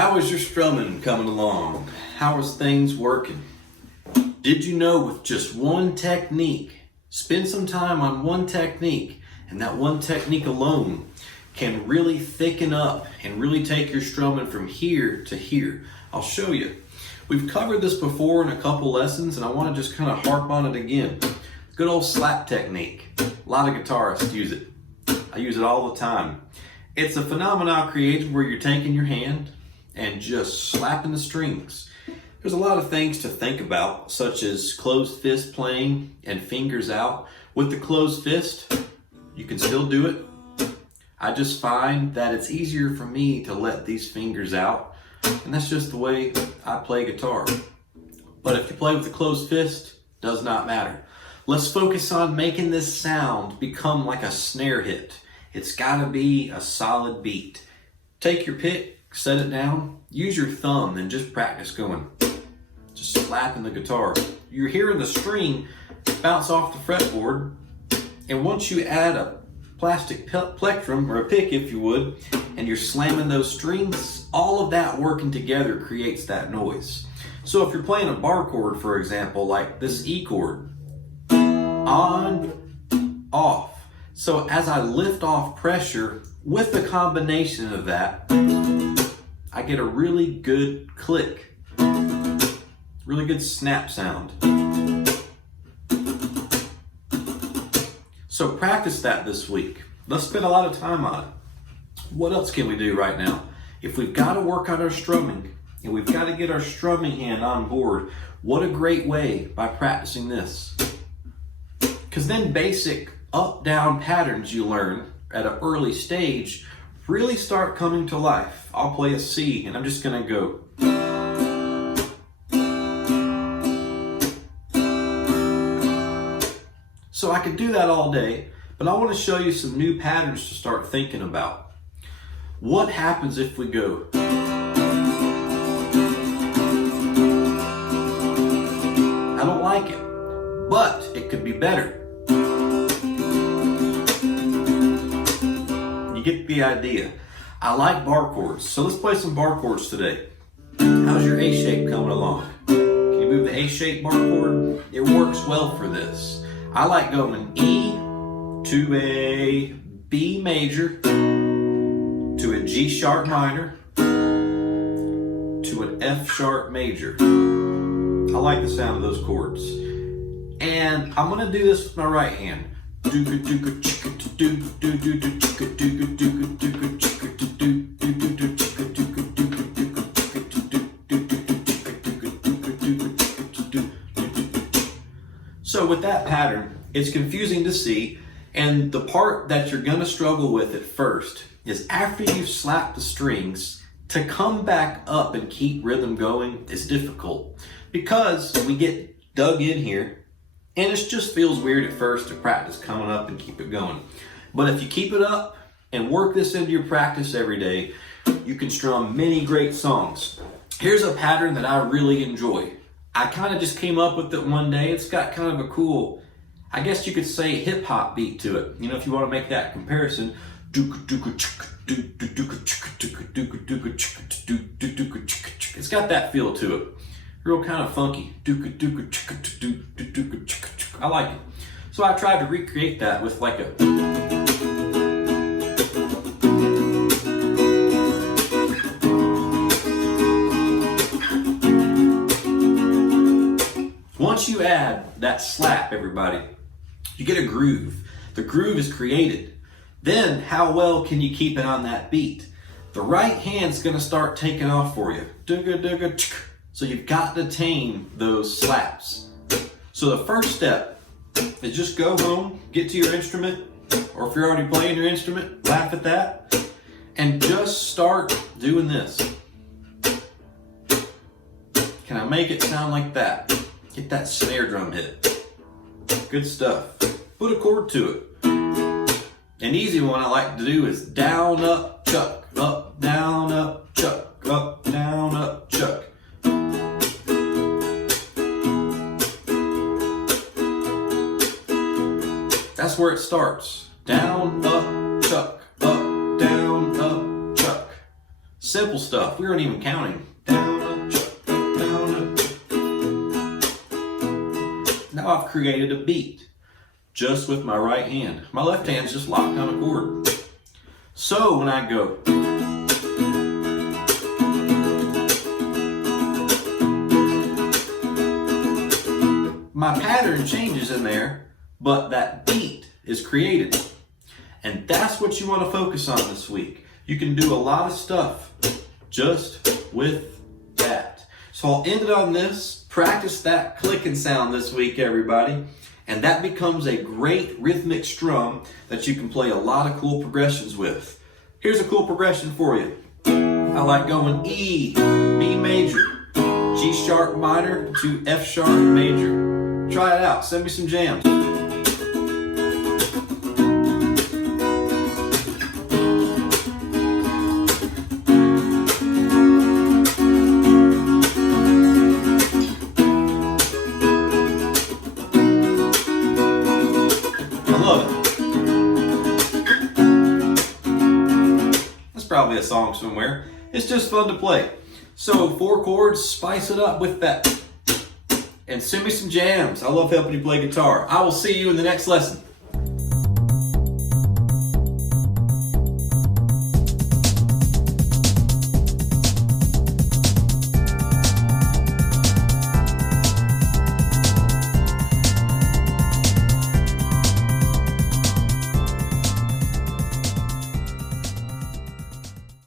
How is your strumming coming along? How is things working? Did you know with just one technique, spend some time on one technique, and that one technique alone can really thicken up and really take your strumming from here to here. I'll show you. We've covered this before in a couple lessons, and I want to just kind of harp on it again. Good old slap technique. A lot of guitarists use it. I use it all the time. It's a phenomenon created where you're taking your hand and just slapping the strings. There's a lot of things to think about, such as closed fist playing and fingers out. With the closed fist, you can still do it. I just find that it's easier for me to let these fingers out, and that's just the way I play guitar. But if you play with a closed fist, does not matter. Let's focus on making this sound become like a snare hit. It's gotta be a solid beat. Take your pick, set it down, use your thumb, and just practice going. Just slapping the guitar. You're hearing the string bounce off the fretboard, and once you add a plastic plectrum, or a pick if you would, and you're slamming those strings, all of that working together creates that noise. So if you're playing a bar chord, for example, like this E chord, on, off. So as I lift off pressure, with the combination of that, I get a really good click, really good snap sound. So practice that this week. Let's spend a lot of time on it. What else can we do right now? If we've got to work on our strumming and we've got to get our strumming hand on board, what a great way by practicing this. Because then basic up-down patterns you learn at an early stage really start coming to life. I'll play a C and I'm just gonna go. So I could do that all day, but I want to show you some new patterns to start thinking about. What happens if we go? I don't like it, but it could be better. You get the idea. I like bar chords, so let's play some bar chords today. How's your A shape coming along? Can you move the A shape bar chord? It works well for this. I like going E to a B major, to a G sharp minor, to an F sharp major. I like the sound of those chords. And I'm gonna do this with my right hand. So with that pattern, it's confusing to see, and the part that you're gonna struggle with at first is after you've slapped the strings, to come back up and keep rhythm going is difficult because we get dug in here and it just feels weird at first to practice coming up and keep it going. But if you keep it up and work this into your practice every day, you can strum many great songs. Here's a pattern that I really enjoy. I kind of just came up with it one day. It's got kind of a cool, I guess you could say, hip hop beat to it. You know, if you want to make that comparison. It's got that feel to it. Real kind of funky. I like it. So I tried to recreate that with like a... Once you add that slap, everybody, you get a groove. The groove is created. Then how well can you keep it on that beat? The right hand's gonna start taking off for you. So you've got to tame those slaps. So the first step is just go home, get to your instrument, or if you're already playing your instrument, laugh at that, and just start doing this. Can I make it sound like that? Get that snare drum hit. Good stuff. Put a chord to it. An easy one I like to do is down, up, chuck, up, down, up, chuck, up, down, up, chuck. That's where it starts. Down, up, chuck, up, down, up, chuck. simple stuff. We weren't even counting. Down, up, down, up. Now I've created a beat just with my right hand. My left hand's just locked on a chord. So when I go, my pattern changes in there, but that beat is created. And that's what you want to focus on this week. You can do a lot of stuff just with that. So I'll end it on this. Practice that clicking sound this week, everybody. And that becomes a great rhythmic strum that you can play a lot of cool progressions with. Here's a cool progression for you. I like going E, B major, G sharp minor to F sharp major. Try it out. Send me some jams. Probably a song somewhere. It's just fun to play. So 4 chords, spice it up with that. And send me some jams. I love helping you play guitar. I will see you in the next lesson.